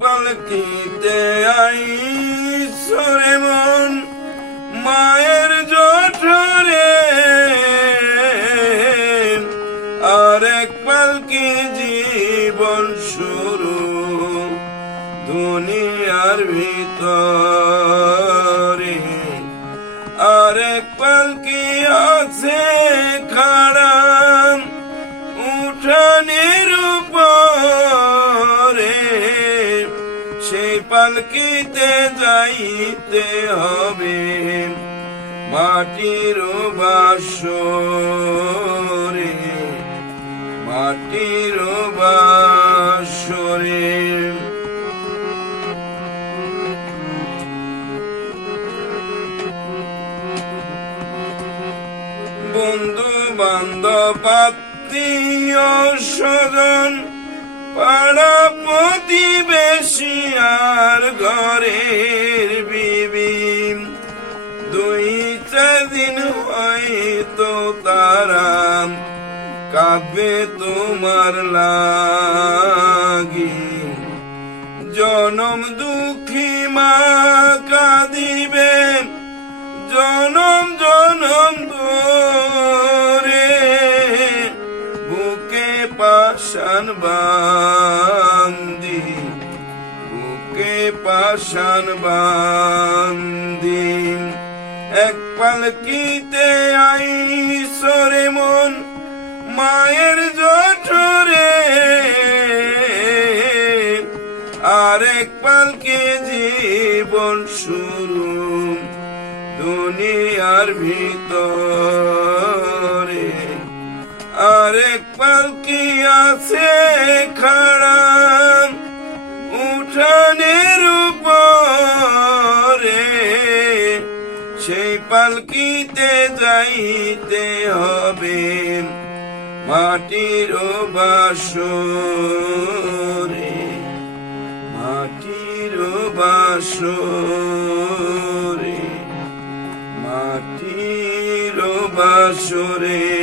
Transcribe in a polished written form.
পালকিতে আইসরে মন মায়ের জঠরে, আর এক পালকি জীবন শুরু দুনিয়ার ভিতরে, আর এক পালকি আছে খাড়া উঠানের উপরে, সেই পালকিতে যাইতে হবে মাটির বাসরে, মাটির বাসরে। বন্ধু বান্ধব আত্মীয় স্বজন পাড়া প্রতিবেশী আর ঘরের বিবি, দুই চার দিন হয়তো তারা কাঁদবে তোমার লাগি, জনম দুঃখী মা কাঁদিবে জনম জনম ধরে, বুকে পাষাণ বান্দি, বুকে পাষাণ বান্দি। এক পালকিতে আইসরে মন মায়ের জঠরে, আর এক পালকি জীবন শুরু দুনিয়ার ভিতরে, আর এক পালকি আছে খাড়া উঠানের উপরে, সেই পালকিতে যাইতে হবে মাটির বাসরে, মাটির বাসরে, মাটির বাসরে।